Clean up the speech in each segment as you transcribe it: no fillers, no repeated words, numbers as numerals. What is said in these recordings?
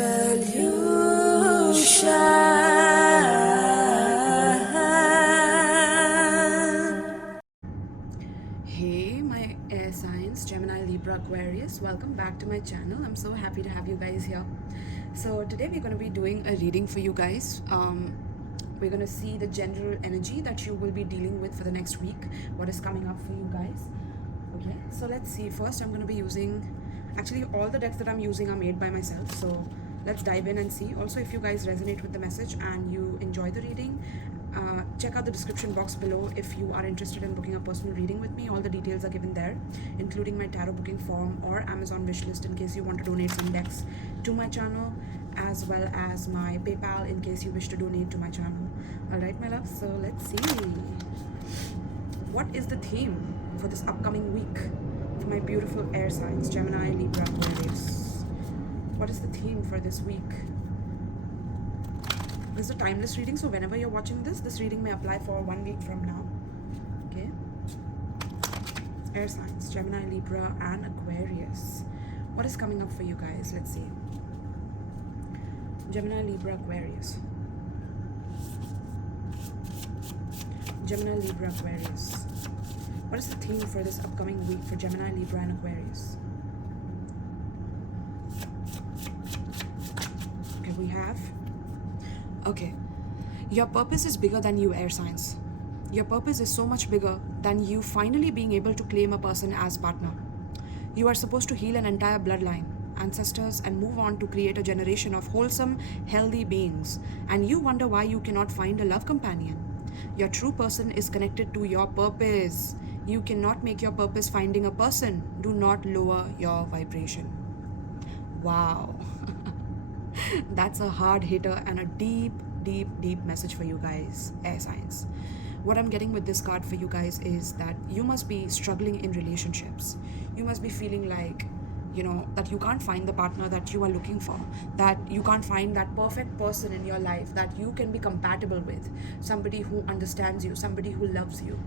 Hey my air signs, Gemini, Libra, Aquarius, welcome back to my channel. I'm so happy to have you guys here. So today we're going to be doing a reading for you guys. We're going to see the general energy that you will be dealing with for the next week, what is coming up for you guys. Okay, so let's see. First I'm going to be using, actually all the decks that I'm using are made by myself, so let's dive in and see. Also, if you guys resonate with the message and you enjoy the reading, check out the description box below if you are interested in booking a personal reading with me. All the details are given there, including my tarot booking form or Amazon wish list in case you want to donate some decks to my channel, as well as my PayPal in case you wish to donate to my channel. Alright my love, so let's see. What is the theme for this upcoming week for my beautiful air signs, Gemini, Libra, Aquarius? What is the theme for this week? This is a timeless reading, so whenever you're watching this reading may apply for 1 week from now. Okay, air signs, Gemini, Libra and Aquarius. What is coming up for you guys? Let's see. Gemini, Libra, Aquarius. Gemini, Libra, Aquarius. What is the theme for this upcoming week for Gemini, Libra and Aquarius? Okay, we have, okay, your purpose is bigger than you, air signs. Your purpose is so much bigger than you finally being able to claim a person as partner. You are supposed to heal an entire bloodline, ancestors, and move on to create a generation of wholesome, healthy beings. And you wonder why you cannot find a love companion. Your true person is connected to your purpose. You cannot make your purpose finding a person. Do not lower your vibration. Wow. That's a hard hitter and a deep message for you guys, air signs. What I'm getting with this card for you guys is that you must be struggling in relationships. You must be feeling like, you know, that you can't find the partner that you are looking for, that you can't find that perfect person in your life that you can be compatible with, somebody who understands you, somebody who loves you,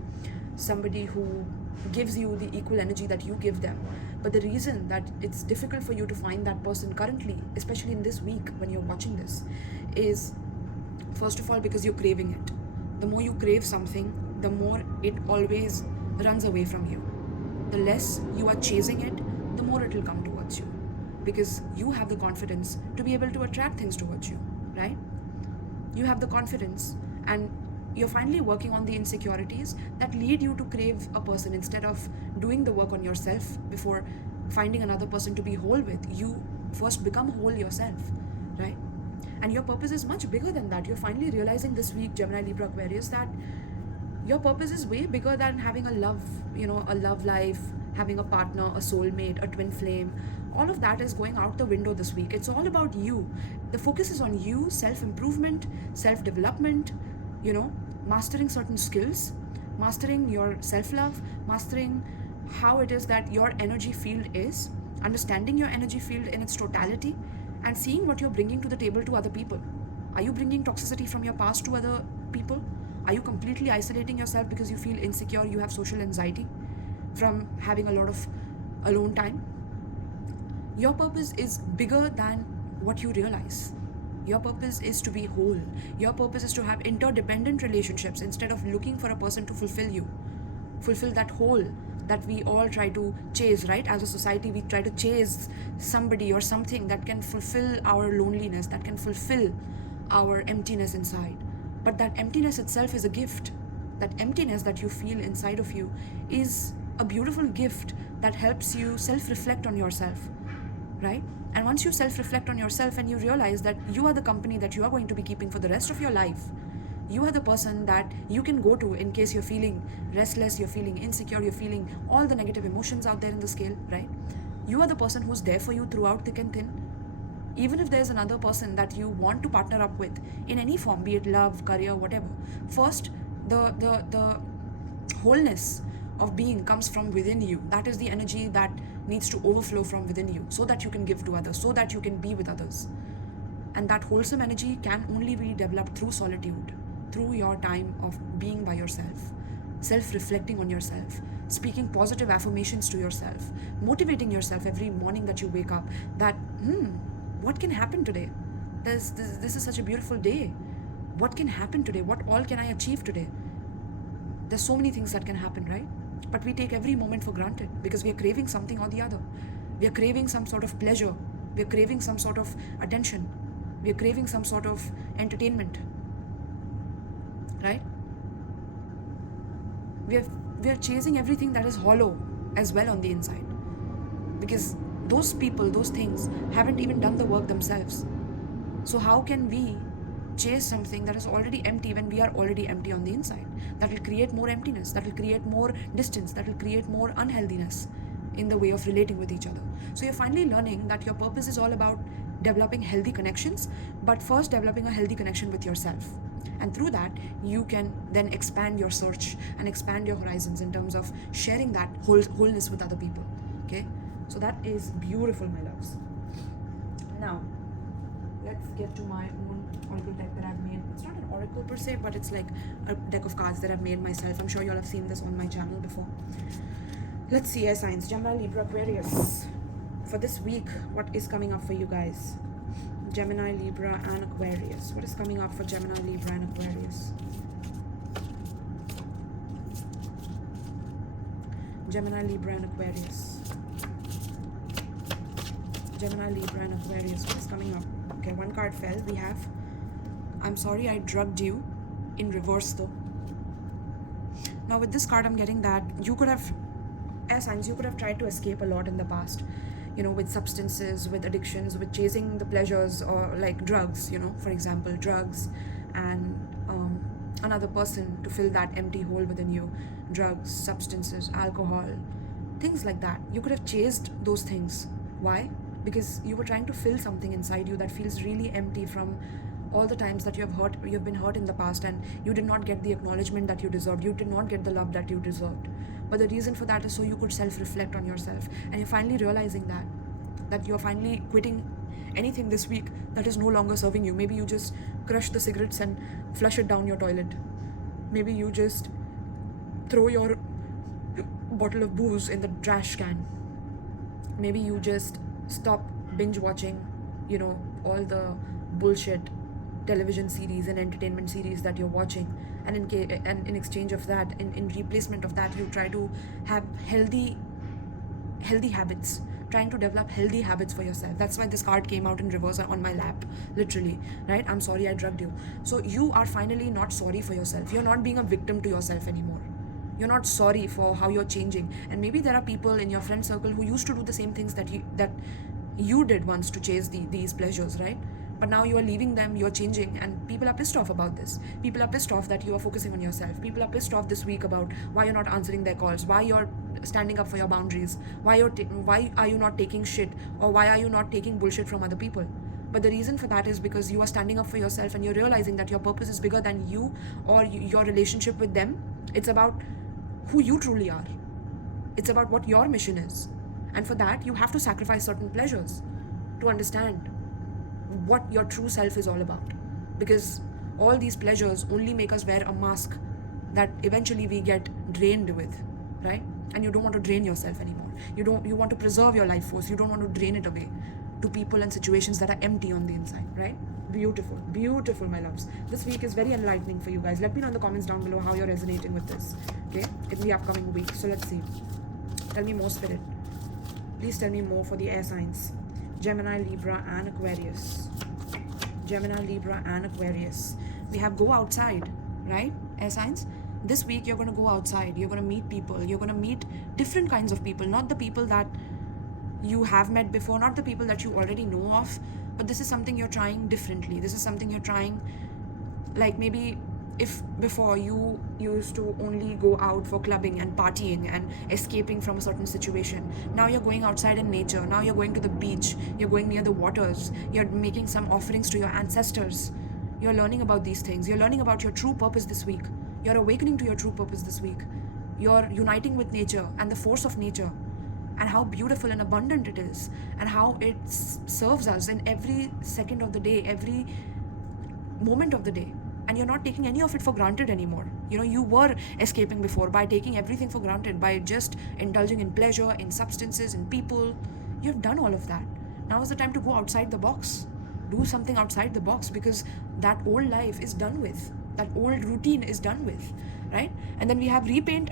somebody who gives you the equal energy that you give them. But the reason that it's difficult for you to find that person currently, especially in this week when you're watching this, is first of all because you're craving it. The more you crave something, the more it always runs away from you. The less you are chasing it, the more it will come towards you, because you have the confidence to be able to attract things towards you, right? You have the confidence, and you're finally working on the insecurities that lead you to crave a person. Instead of doing the work on yourself before finding another person to be whole with, you first become whole yourself, right? And your purpose is much bigger than that. You're finally realizing this week, Gemini, Libra, Aquarius, that your purpose is way bigger than having a love, you know, a love life, having a partner, a soulmate, a twin flame. All of that is going out the window this week. It's all about you. The focus is on you, self-improvement, self-development, you know, mastering certain skills, mastering your self-love, mastering how it is that your energy field is, understanding your energy field in its totality, and seeing what you're bringing to the table to other people. Are you bringing toxicity from your past to other people? Are you completely isolating yourself because you feel insecure, you have social anxiety from having a lot of alone time? Your purpose is bigger than what you realize. Your purpose is to be whole. Your purpose is to have interdependent relationships instead of looking for a person to fulfill you. Fulfill that whole that we all try to chase, right? As a society, we try to chase somebody or something that can fulfill our loneliness, that can fulfill our emptiness inside. But that emptiness itself is a gift. That emptiness that you feel inside of you is a beautiful gift that helps you self-reflect on yourself, right? And once you self-reflect on yourself and you realize that you are the company that you are going to be keeping for the rest of your life, you are the person that you can go to in case you're feeling restless, you're feeling insecure, you're feeling all the negative emotions out there in the scale, right? You are the person who's there for you throughout thick and thin. Even if there's another person that you want to partner up with in any form, be it love, career, whatever, first, the wholeness of being comes from within you. That is the energy that needs to overflow from within you so that you can give to others, so that you can be with others. And that wholesome energy can only be developed through solitude, through your time of being by yourself, self-reflecting on yourself, speaking positive affirmations to yourself, motivating yourself every morning that you wake up that, what can happen today? This is such a beautiful day. What can happen today? What all can I achieve today? There's so many things that can happen, right? But we take every moment for granted because we are craving something or the other. We are craving some sort of pleasure. We are craving some sort of attention. We are craving some sort of entertainment, right? We are chasing everything that is hollow as well on the inside, because those people, those things haven't even done the work themselves. So how can we chase something that is already empty when we are already empty on the inside? That will create more emptiness, that will create more distance, that will create more unhealthiness in the way of relating with each other. So you're finally learning that your purpose is all about developing healthy connections, but first developing a healthy connection with yourself. And through that, you can then expand your search and expand your horizons in terms of sharing that wholeness with other people. Okay? So that is beautiful, my loves. Now, let's get to my own oracle deck that I've made. It's not an oracle per se, but it's like a deck of cards that I've made myself. I'm sure you all have seen this on my channel before. Let's see, air signs, Gemini, Libra, Aquarius. For this week, what is coming up for you guys? Gemini, Libra, and Aquarius. What is coming up for Gemini, Libra, and Aquarius? Gemini, Libra, and Aquarius. Gemini, Libra, and Aquarius. What is coming up? Okay, one card fell. We have, I'm sorry I drugged you, in reverse though. Now with this card, I'm getting that you could have, air signs, you could have tried to escape a lot in the past. You know, with substances, with addictions, with chasing the pleasures, or like drugs, you know, for example, drugs and another person to fill that empty hole within you. Drugs, substances, alcohol, things like that. You could have chased those things. Why? Because you were trying to fill something inside you that feels really empty from all the times that you've been hurt in the past, and you did not get the acknowledgement that you deserved. You did not get the love that you deserved. But the reason for that is so you could self-reflect on yourself, and you're finally realizing that you're finally quitting anything this week that is no longer serving you. Maybe you just crush the cigarettes and flush it down your toilet. Maybe you just throw your bottle of booze in the trash can. Maybe you just stop binge watching, you know, all the bullshit television series and entertainment series that you're watching, and in exchange of that, in replacement of that, you try to have healthy habits, trying to develop healthy habits for yourself. That's why this card came out in reverse on my lap, literally, right? I'm sorry I drugged you. So you are finally not sorry for yourself. You're not being a victim to yourself anymore. You're not sorry for how you're changing. And maybe there are people in your friend circle who used to do the same things that you did once to chase these pleasures, right? But now you are leaving them, you're changing, and people are pissed off about this. People are pissed off that you are focusing on yourself. People are pissed off this week about why you're not answering their calls, why you're standing up for your boundaries, why are you not taking shit, or why are you not taking bullshit from other people. But the reason for that is because you are standing up for yourself, and you're realizing that your purpose is bigger than you or your relationship with them. It's about who you truly are. It's about what your mission is. And for that, you have to sacrifice certain pleasures to understand what your true self is all about. Because all these pleasures only make us wear a mask that eventually we get drained with, right? And you don't want to drain yourself anymore. You want to preserve your life force. You don't want to drain it away to people and situations that are empty on the inside, right? Beautiful, beautiful, my loves. This week is very enlightening for you guys. Let me know in the comments down below how you're resonating with this, okay, in the upcoming week. So let's see. Tell me more, Spirit. Please tell me more for the air signs. Gemini, Libra, and Aquarius. Gemini, Libra, and Aquarius. We have go outside, right? Air signs. This week you're going to go outside. You're going to meet people. You're going to meet different kinds of people. Not the people that you have met before, not the people that you already know of, but this is something you're trying differently. This is something you're trying, like maybe if before you used to only go out for clubbing and partying and escaping from a certain situation, now you're going outside in nature. Now you're going to the beach, you're going near the waters, you're making some offerings to your ancestors. You're learning about these things. You're learning about your true purpose this week. You're awakening to your true purpose this week. You're uniting with nature and the force of nature, and how beautiful and abundant it is, and how it serves us in every second of the day, every moment of the day. And you're not taking any of it for granted anymore. You know, you were escaping before by taking everything for granted, by just indulging in pleasure, in substances, in people. You've done all of that. Now is the time to go outside the box. Do something outside the box, because that old life is done with. That old routine is done with, right? And then we have repaint.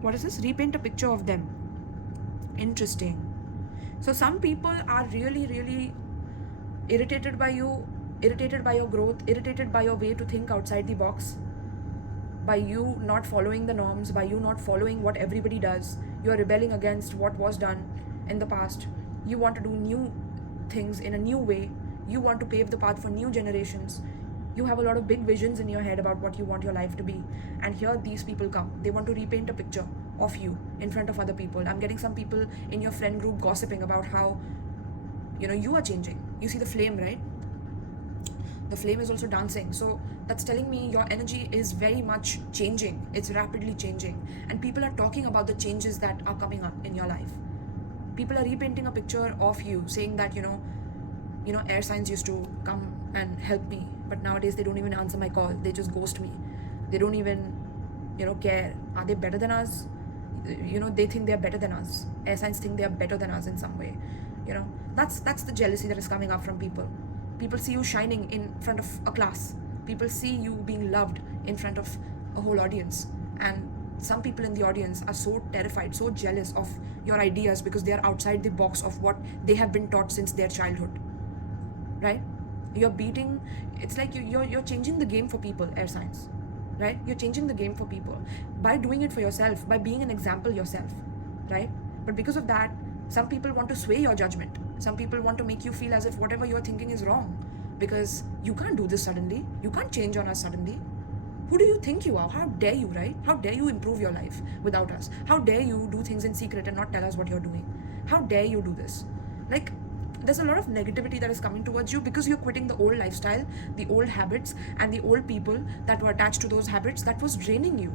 What is this? Repaint a picture of them. Interesting. So some people are really, really irritated by you, irritated by your growth, irritated by your way to think outside the box, by you not following the norms, by you not following what everybody does. You are rebelling against what was done in the past. You want to do new things in a new way. You want to pave the path for new generations. You have a lot of big visions in your head about what you want your life to be. And here these people come. They want to repaint a picture of you in front of other people. I'm getting some people in your friend group gossiping about how, you are changing. You see the flame, right? The flame is also dancing. So that's telling me your energy is very much changing. It's rapidly changing. And people are talking about the changes that are coming up in your life. People are repainting a picture of you, saying that, air signs used to come and help me, but nowadays they don't even answer my call. They just ghost me. They don't even, care. Are they better than us? They think they're better than us. Air signs think they're better than us in some way. That's the jealousy that is coming up from people. People see you shining in front of a class. People see you being loved in front of a whole audience. And some people in the audience are so terrified, so jealous of your ideas, because they are outside the box of what they have been taught since their childhood, right? It's like you're changing the game for people, air signs, right? You're changing the game for people by doing it for yourself, by being an example yourself, right? But because of that, some people want to sway your judgment. Some people want to make you feel as if whatever you're thinking is wrong, because you can't do this suddenly. You can't change on us suddenly. Who do you think you are? How dare you, right? How dare you improve your life without us? How dare you do things in secret and not tell us what you're doing? How dare you do this? Like, there's a lot of negativity that is coming towards you because you're quitting the old lifestyle, the old habits, and the old people that were attached to those habits that was draining you,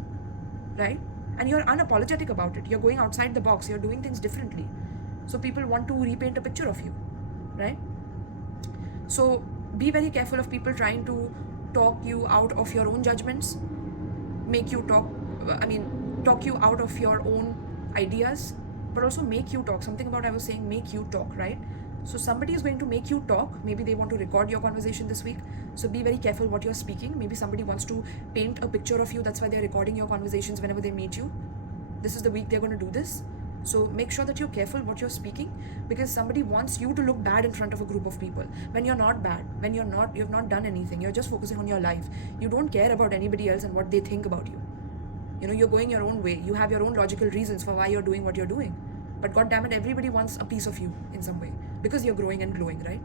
right? And you're unapologetic about it. You're going outside the box. You're doing things differently. So people want to repaint a picture of you, right? So be very careful of people trying to talk you out of your own judgments, talk you out of your own ideas, but also make you talk. Something about I was saying make you talk, right? So somebody is going to make you talk. Maybe they want to record your conversation this week. So be very careful what you're speaking. Maybe somebody wants to paint a picture of you. That's why they're recording your conversations whenever they meet you. This is the week they're going to do this. So make sure that you're careful what you're speaking, because somebody wants you to look bad in front of a group of people when you're not bad, when you've not done anything. You're just focusing on your life. You don't care about anybody else and what they think about you. You're going your own way. You have your own logical reasons for why you're doing what you're doing. But God damn it, everybody wants a piece of you in some way because you're growing and glowing, right?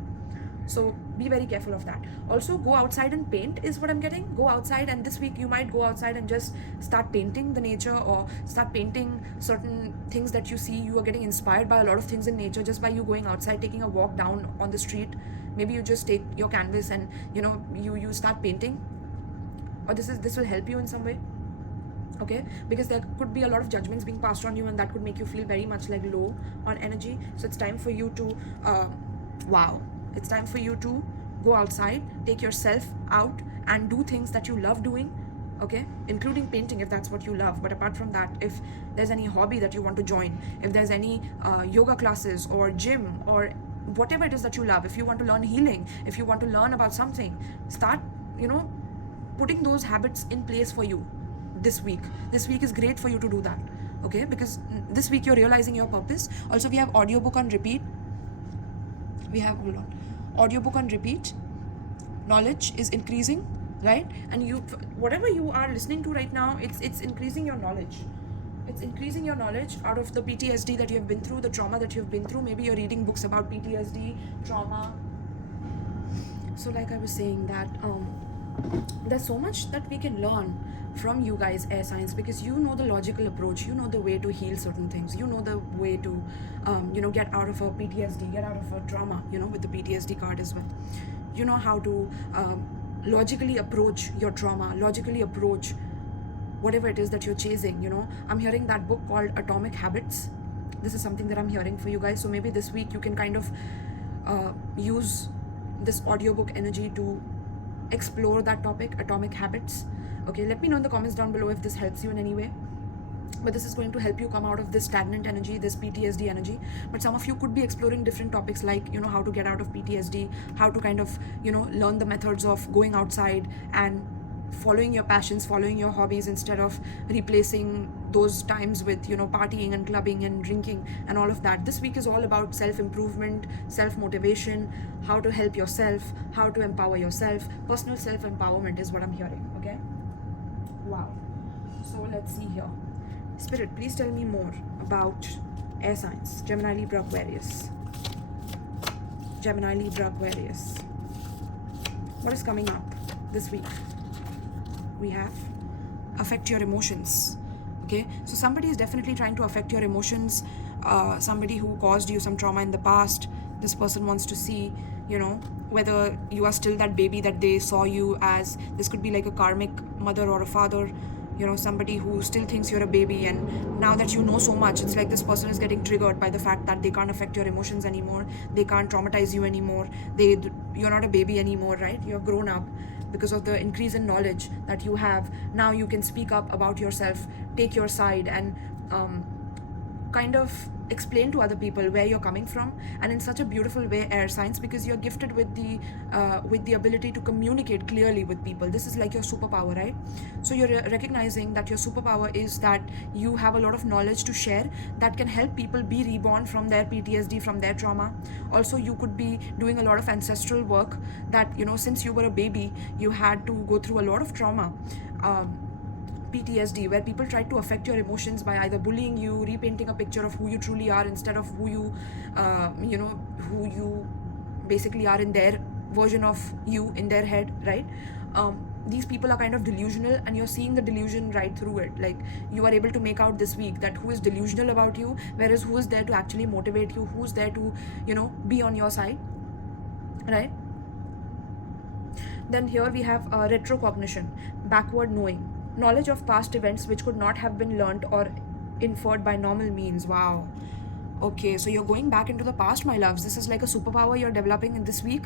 So be very careful of that. Also, go outside and paint is what I'm getting. Go outside, and this week you might go outside and just start painting the nature, or start painting certain things that you see. You are getting inspired by a lot of things in nature just by you going outside, taking a walk down on the street. Maybe you just take your canvas and you start painting, or this will help you in some way. Okay, because there could be a lot of judgments being passed on you, and that could make you feel very much like low on energy. So it's time for you to it's time for you to go outside, take yourself out and do things that you love doing, okay, including painting if that's what you love. But apart from that, if there's any hobby that you want to join, if there's any yoga classes or gym or whatever it is that you love, if you want to learn healing, if you want to learn about something, start putting those habits in place for you this week. This week is great for you to do that, okay, because this week you're realizing your purpose. Also, we have audiobook on repeat. Audiobook on repeat. Knowledge is increasing, right? And whatever you are listening to right now, it's increasing your knowledge. It's increasing your knowledge out of the PTSD that you have been through, the trauma that you have been through. Maybe you're reading books about PTSD, trauma. So like I was saying that there's so much that we can learn from you guys, air signs, because you know the logical approach, you know the way to heal certain things, you know the way to get out of a PTSD, get out of a trauma, with the PTSD card as well. You know how to logically approach your trauma, logically approach whatever it is that you're chasing. I'm hearing that book called Atomic Habits. This is something that I'm hearing for you guys. So maybe this week you can kind of use this audiobook energy to explore that topic, Atomic Habits. Okay, let me know in the comments down below if this helps you in any way. but this is going to help you come out of this stagnant energy, this PTSD energy. But some of you could be exploring different topics like, you know, how to get out of PTSD, how to kind of, you know, learn the methods of going outside and following your passions, following your hobbies, instead of replacing those times with, you know, partying and clubbing and drinking and all of that. This week is all about self-improvement, self-motivation, how to help yourself, how to empower yourself. Personal self-empowerment is what I'm hearing, okay? Wow. So let's see here. Spirit, please tell me more about air signs. Gemini, Libra, Aquarius. Gemini, Libra, Aquarius. What is coming up this week? We have affect your emotions. Okay, so somebody is definitely trying to affect your emotions. Somebody who caused you some trauma in the past. This person wants to see, you know, whether you are still that baby that they saw you as. This could be like a karmic mother or a father, you know, somebody who still thinks you're a baby, and now that you know so much, it's like this person is getting triggered by the fact that they can't affect your emotions anymore, they can't traumatize you anymore, you're not a baby anymore, right? You're grown up. Because of the increase in knowledge that you have, now you can speak up about yourself, take your side, and kind of explain to other people where you're coming from, and in such a beautiful way, air signs, because you're gifted with the ability to communicate clearly with people. This is like your superpower, right? So you're recognizing that your superpower is that you have a lot of knowledge to share that can help people be reborn from their PTSD, from their trauma. Also, you could be doing a lot of ancestral work that, you know, since you were a baby, you had to go through a lot of trauma. PTSD, where people try to affect your emotions by either bullying you, repainting a picture of who you truly are instead of who you, who you basically are in their version of you in their head, right? These people are kind of delusional, and you're seeing the delusion right through it. Like, you are able to make out this week that who is delusional about you, whereas who is there to actually motivate you, who's there to, you know, be on your side, right? Then here we have retrocognition, backward knowing. Knowledge of past events which could not have been learnt or inferred by normal means. Wow. Okay, so you're going back into the past, my loves. This is like a superpower you're developing in this week,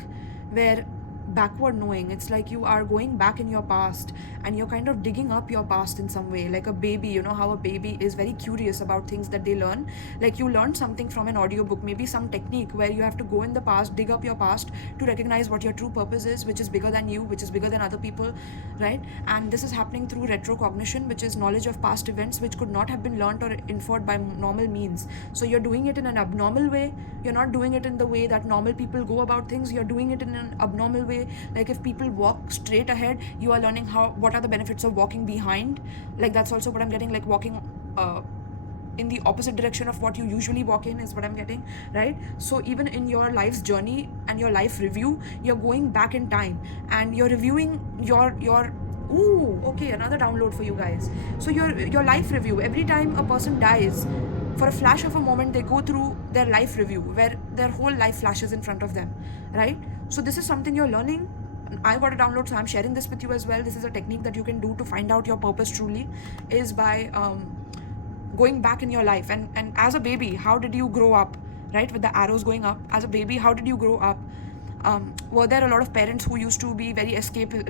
where backward knowing, it's like you are going back in your past and you're kind of digging up your past in some way, like a baby. You know how a baby is very curious about things that they learn. Like, you learned something from an audiobook, maybe some technique where you have to go in the past, dig up your past to recognize what your true purpose is, which is bigger than you, which is bigger than other people, right? And this is happening through retrocognition, which is knowledge of past events which could not have been learned or inferred by normal means. So you're doing it in an abnormal way. You're not doing it in the way that normal people go about things. You're doing it in an abnormal way. Like, if people walk straight ahead, you are learning what are the benefits of walking behind. Like, that's also what I'm getting, like walking in the opposite direction of what you usually walk in is what I'm getting, right? So even in your life's journey and your life review, you're going back in time and you're reviewing your ooh, okay, another download for you guys. So your life review, every time a person dies, for a flash of a moment, they go through their life review where their whole life flashes in front of them, right? So this is something you're learning. I got a download, so I'm sharing this with you as well. This is a technique that you can do to find out your purpose truly, is by going back in your life. And as a baby, how did you grow up, right? With the arrows going up. As a baby, how did you grow up? Were there a lot of parents who used to be very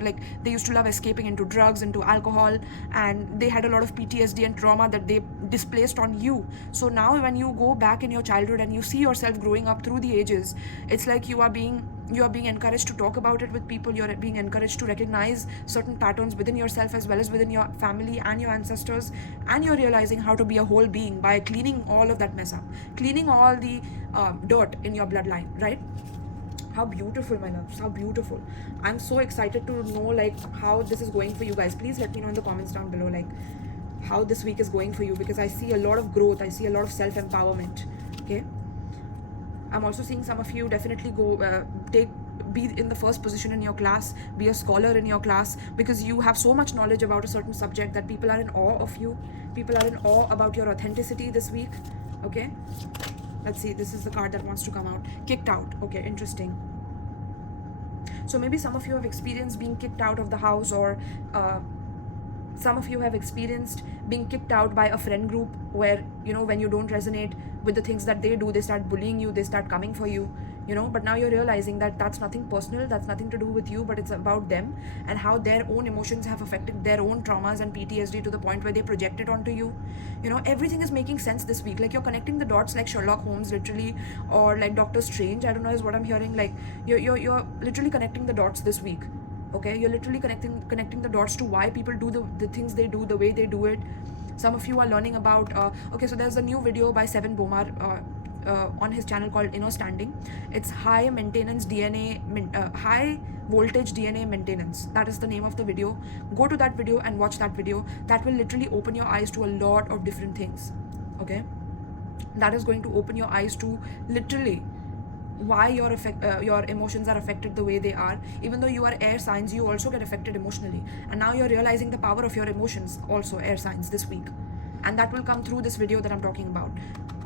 like they used to love escaping into drugs, into alcohol, and they had a lot of PTSD and trauma that they displaced on you? So now when you go back in your childhood and you see yourself growing up through the ages, it's like you are being encouraged to talk about it with people. You're being encouraged to recognize certain patterns within yourself as well as within your family and your ancestors, and you're realizing how to be a whole being by cleaning all of that mess up, cleaning all the dirt in your bloodline, right? How beautiful, my loves, how beautiful. I'm so excited to know like how this is going for you guys. Please let me know in the comments down below like how this week is going for you, because I see a lot of growth, I see a lot of self-empowerment. Okay, I'm also seeing some of you definitely go be in the first position in your class, be a scholar in your class, because you have so much knowledge about a certain subject that people are in awe of you. People are in awe about your authenticity this week. Okay, let's see, this is the card that wants to come out. Kicked out. Okay, interesting. So maybe some of you have experienced being kicked out of the house, or some of you have experienced being kicked out by a friend group where, you know, when you don't resonate with the things that they do, they start bullying you, they start coming for you, you know, but now you're realizing that that's nothing personal, that's nothing to do with you, but it's about them and how their own emotions have affected their own traumas and PTSD to the point where they project it onto you. You know, everything is making sense this week. Like, you're connecting the dots like Sherlock Holmes, literally, or like Doctor Strange, I don't know, is what I'm hearing. Like, you're literally connecting the dots this week. Okay, you're literally connecting the dots to why people do the things they do the way they do it. Some of you are learning about okay, so there's a new video by 𝗵𝗵𝗍𝗏 on his channel called 𝘂𝕠𝕤𝕤. It's high voltage DNA maintenance. That is the name of the video. Go to that video and watch that video. That will literally open your eyes to a lot of different things. Okay, that is going to open your eyes to literally why your emotions are affected the way they are. Even though you are air signs, you also get affected emotionally, and now you're realizing the power of your emotions, also air signs, this week. And that will come through this video that I'm talking about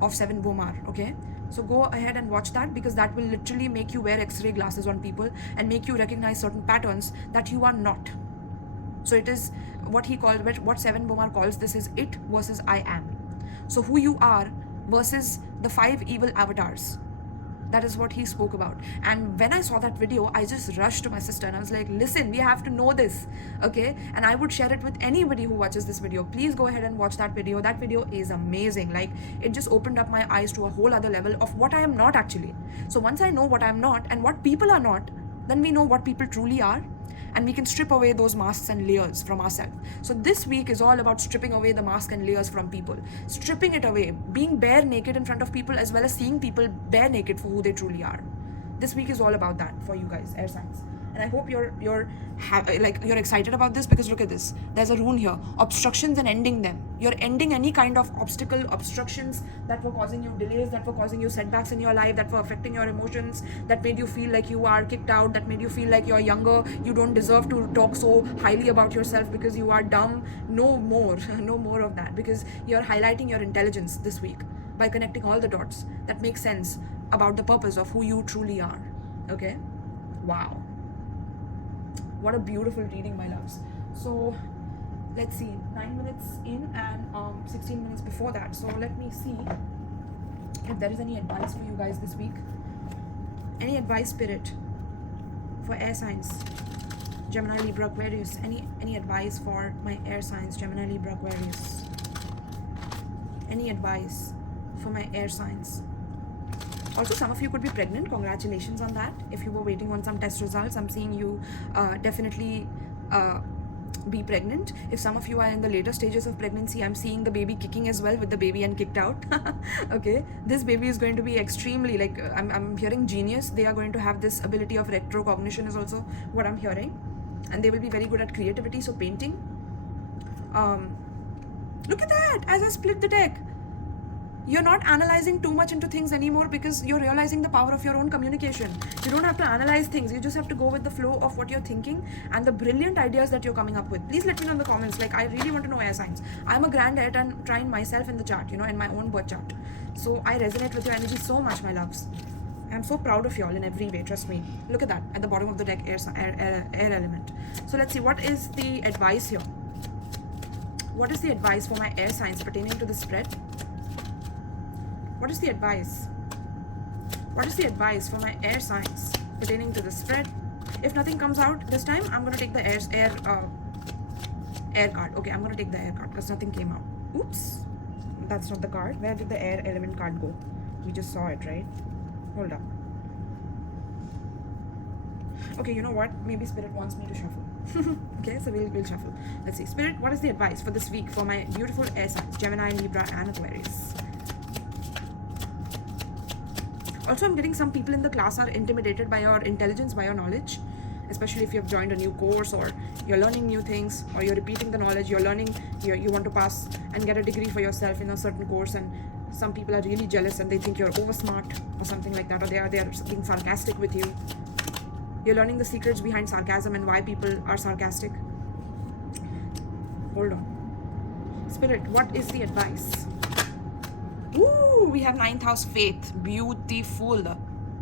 of 𝗵𝗵𝗍𝗏. Okay, so go ahead and watch that, because that will literally make you wear X-ray glasses on people and make you recognize certain patterns that you are not. So it is what 𝗵𝗵𝗍𝗏 calls this is it versus I am. So who you are versus the 5 evil avatars. That is what he spoke about. And when I saw that video, I just rushed to my sister and I was like, listen, we have to know this, okay? And I would share it with anybody who watches this video. Please go ahead and watch that video. That video is amazing. Like, it just opened up my eyes to a whole other level of what I am not actually. So once I know what I am not and what people are not, then we know what people truly are, and we can strip away those masks and layers from ourselves. So this week is all about stripping away the mask and layers from people, stripping it away, being bare naked in front of people, as well as seeing people bare naked for who they truly are. This week is all about that for you guys, air signs. And I hope you're excited about this, because look at this. There's a rune here, obstructions and ending them. You're ending any kind of obstructions that were causing you delays, that were causing you setbacks in your life, that were affecting your emotions, that made you feel like you are kicked out, that made you feel like you're younger, you don't deserve to talk so highly about yourself because you are dumb. No more, no more of that, because you're highlighting your intelligence this week by connecting all the dots that make sense about the purpose of who you truly are. Okay? Wow. What a beautiful reading, my loves. So let's see, 9 minutes in and 16 minutes before that. So let me see if there is any advice for you guys this week. Any advice, Spirit, for air signs, Gemini, Libra, Aquarius. Any advice for my air signs, Gemini, Libra, Aquarius? Any advice for my air signs? Also, some of you could be pregnant. Congratulations on that. If you were waiting on some test results, I'm seeing you definitely be pregnant. If some of you are in the later stages of pregnancy, I'm seeing the baby kicking as well, with the baby and kicked out. Okay, this baby is going to be extremely, like, I'm hearing genius. They are going to have this ability of retrocognition is also what I'm hearing, and they will be very good at creativity. So painting. Look at that, as I split the deck. You're not analyzing too much into things anymore, because you're realizing the power of your own communication. You don't have to analyze things. You just have to go with the flow of what you're thinking and the brilliant ideas that you're coming up with. Please let me know in the comments. Like, I really want to know air signs. I'm a grand air trine myself in the chart, you know, in my own birth chart. So I resonate with your energy so much, my loves. I'm so proud of y'all in every way, trust me. Look at that, at the bottom of the deck, air element. So let's see, what is the advice here? What is the advice for my air signs pertaining to the spread? What is the advice? What is the advice for my air signs pertaining to the spread? If nothing comes out this time, I'm gonna take the air card. Okay, I'm gonna take the air card because nothing came out. Oops, that's not the card. Where did the air element card go? We just saw it, right? Hold up. Okay, you know what? Maybe Spirit wants me to shuffle. Okay, so we'll shuffle. Let's see. Spirit, what is the advice for this week for my beautiful air signs, Gemini, Libra, and Aquarius? Also, I'm getting some people in the class are intimidated by your intelligence, by your knowledge, especially if you have joined a new course, or you're learning new things, or you're repeating the knowledge, you're learning, you want to pass and get a degree for yourself in a certain course, and some people are really jealous and they think you're over smart or something like that, or they are being sarcastic with you. You're learning the secrets behind sarcasm and why people are sarcastic. Hold on. Spirit, what is the advice? Ooh, we have 9th house, faith. Beautiful.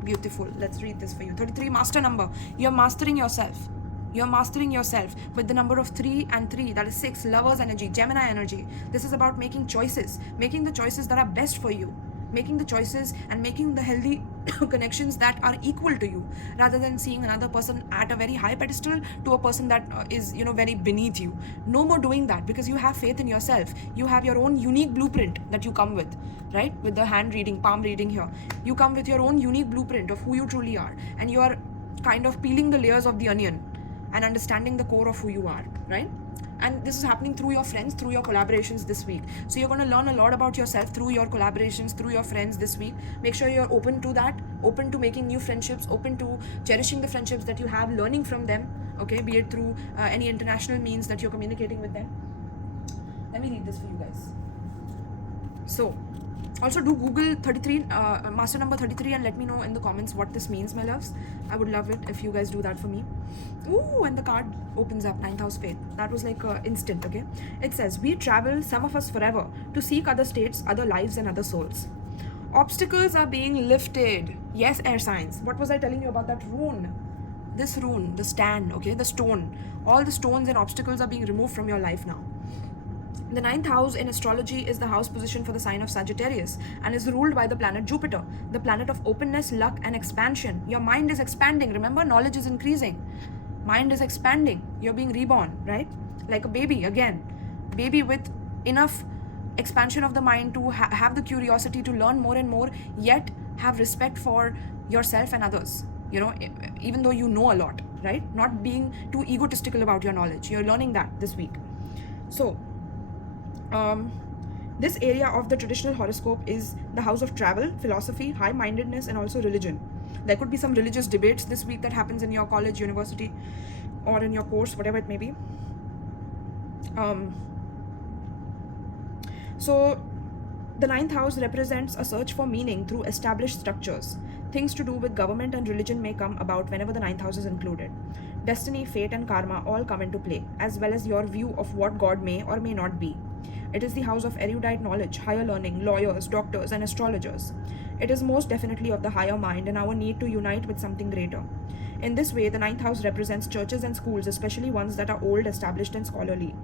Beautiful. Let's read this for you. 33, master number. You're mastering yourself. You're mastering yourself with the number of 3 and 3. That is 6. Lover's energy, Gemini energy. This is about making choices. Making the choices that are best for you. Making the choices and making the healthy connections that are equal to you, rather than seeing another person at a very high pedestal to a person that is, very beneath you. No more doing that, because you have faith in yourself. You have your own unique blueprint that you come with, right? With the hand reading, palm reading here, you come with your own unique blueprint of who you truly are, and you are kind of peeling the layers of the onion and understanding the core of who you are, right? And this is happening through your friends, through your collaborations this week. So you're going to learn a lot about yourself through your collaborations, through your friends this week. Make sure you're open to that, open to making new friendships, open to cherishing the friendships that you have, learning from them, okay? Be it through any international means that you're communicating with them. Let me read this for you guys. So, also do Google 33, master number 33, and let me know in the comments what this means, my loves. I would love it if you guys do that for me. Ooh, and the card opens up, 9th house faith. That was like instant, okay? It says, we travel, some of us forever, to seek other states, other lives, and other souls. Obstacles are being lifted. Yes, air signs. What was I telling you about that rune? This rune, the stand, okay? The stone. All the stones and obstacles are being removed from your life now. The 9th house in astrology is the house position for the sign of Sagittarius and is ruled by the planet Jupiter, the planet of openness, luck, and expansion. Your mind is expanding. Remember, knowledge is increasing. Mind is expanding. You're being reborn, right? Like a baby, again. Baby with enough expansion of the mind to have the curiosity to learn more and more, yet have respect for yourself and others. Even though you know a lot, right? Not being too egotistical about your knowledge. You're learning that this week. So, this area of the traditional horoscope is the house of travel, philosophy, high-mindedness, and also religion. There could be some religious debates this week that happens in your college, university, or in your course, whatever it may be. So the 9th house represents a search for meaning through established structures. Things to do with government and religion may come about whenever the 9th house is included. Destiny, fate, and karma all come into play, as well as your view of what God may or may not be. It is the house of erudite knowledge, higher learning, lawyers, doctors, and astrologers. It is most definitely of the higher mind and our need to unite with something greater. In this way, the 9th house represents churches and schools, especially ones that are old, established, and scholarly.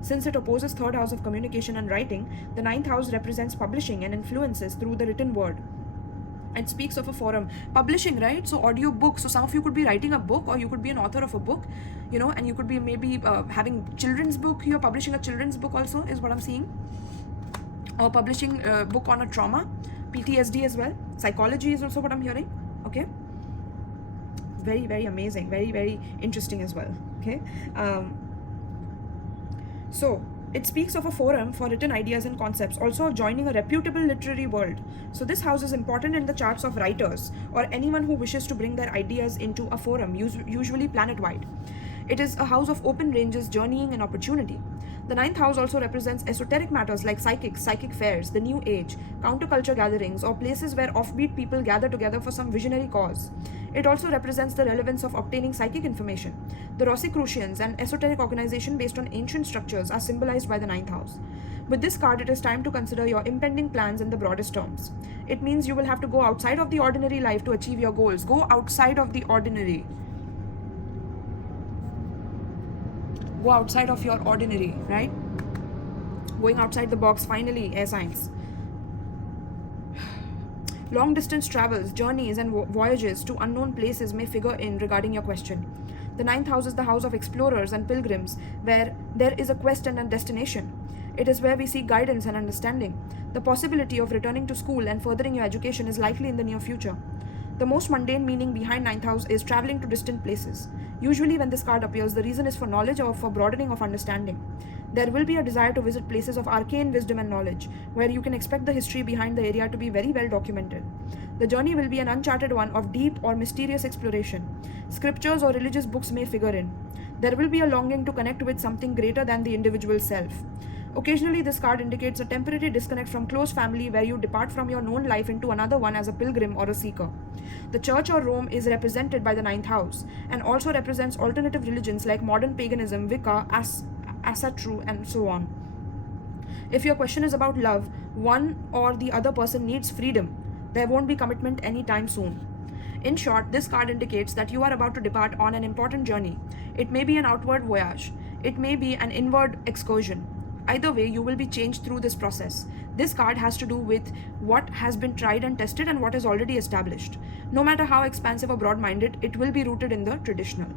Since it opposes 3rd house of communication and writing, the 9th house represents publishing and influences through the written word. It speaks of a forum. Publishing, right? So audio books. So some of you could be writing a book, or you could be an author of a book, and you could be maybe having children's book. You're publishing a children's book also, is what I'm seeing. Or publishing a book on a trauma, PTSD as well. Psychology is also what I'm hearing, okay? Very, very amazing. Very, very interesting as well, okay? So it speaks of a forum for written ideas and concepts, also joining a reputable literary world. So this house is important in the charts of writers or anyone who wishes to bring their ideas into a forum, usually planet-wide. It is a house of open ranges, journeying, and opportunity. The 9th house also represents esoteric matters like psychics, psychic fairs, the new age, counterculture gatherings, or places where offbeat people gather together for some visionary cause. It also represents the relevance of obtaining psychic information. The Rosicrucians, an esoteric organization based on ancient structures, are symbolized by the 9th house. With this card, it is time to consider your impending plans in the broadest terms. It means you will have to go outside of the ordinary life to achieve your goals. Go outside of the ordinary. Go outside of your ordinary, right? Going outside the box, finally, air signs. Long distance travels, journeys, and voyages to unknown places may figure in regarding your question. The 9th house is the house of explorers and pilgrims, where there is a quest and a destination. It is where we seek guidance and understanding. The possibility of returning to school and furthering your education is likely in the near future. The most mundane meaning behind 9th house is traveling to distant places. Usually when this card appears, the reason is for knowledge or for broadening of understanding. There will be a desire to visit places of arcane wisdom and knowledge, where you can expect the history behind the area to be very well documented. The journey will be an uncharted one of deep or mysterious exploration. Scriptures or religious books may figure in. There will be a longing to connect with something greater than the individual self. Occasionally, this card indicates a temporary disconnect from close family where you depart from your known life into another one as a pilgrim or a seeker. The church or Rome is represented by the 9th house and also represents alternative religions like modern paganism, Wicca, Asatru, and so on. If your question is about love, one or the other person needs freedom. There won't be commitment anytime soon. In short, this card indicates that you are about to depart on an important journey. It may be an outward voyage. It may be an inward excursion. Either way, you will be changed through this process. This card has to do with what has been tried and tested and what is already established. No matter how expansive or broad-minded, it will be rooted in the traditional.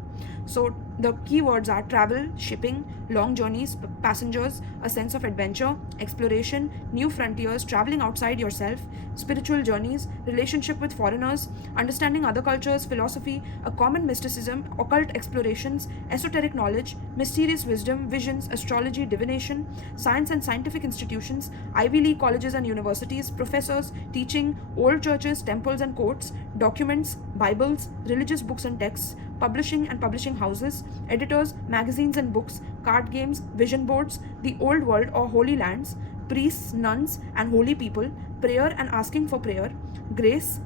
So the keywords are travel, shipping, long journeys, passengers, a sense of adventure, exploration, new frontiers, traveling outside yourself, spiritual journeys, relationship with foreigners, understanding other cultures, philosophy, a common mysticism, occult explorations, esoteric knowledge, mysterious wisdom, visions, astrology, divination, science and scientific institutions, Ivy League colleges and universities, professors, teaching, old churches, temples and courts, documents, Bibles, religious books and texts, publishing and publishing houses, editors, magazines and books, card games, vision boards, the old world or holy lands, priests, nuns and holy people, prayer and asking for prayer, grace,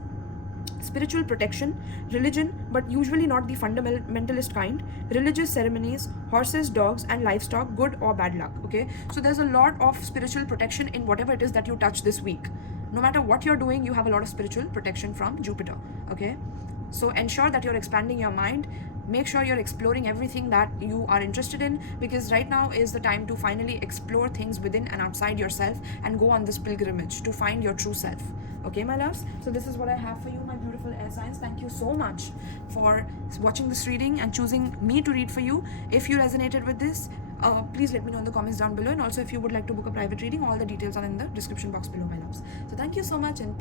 spiritual protection, religion, but usually not the fundamentalist kind, religious ceremonies, horses, dogs and livestock, good or bad luck. Okay, so there's a lot of spiritual protection in whatever it is that you touch this week. No matter what you're doing, you have a lot of spiritual protection from Jupiter. Okay, so ensure that you're expanding your mind. Make sure you're exploring everything that you are interested in, because right now is the time to finally explore things within and outside yourself and go on this pilgrimage to find your true self. Okay, my loves, so this is what I have for you, my beautiful air signs. Thank you so much for watching this reading and choosing me to read for you. If you resonated with this, please let me know in the comments down below, and also if you would like to book a private reading, all the details are in the description box below, my loves. So thank you so much, and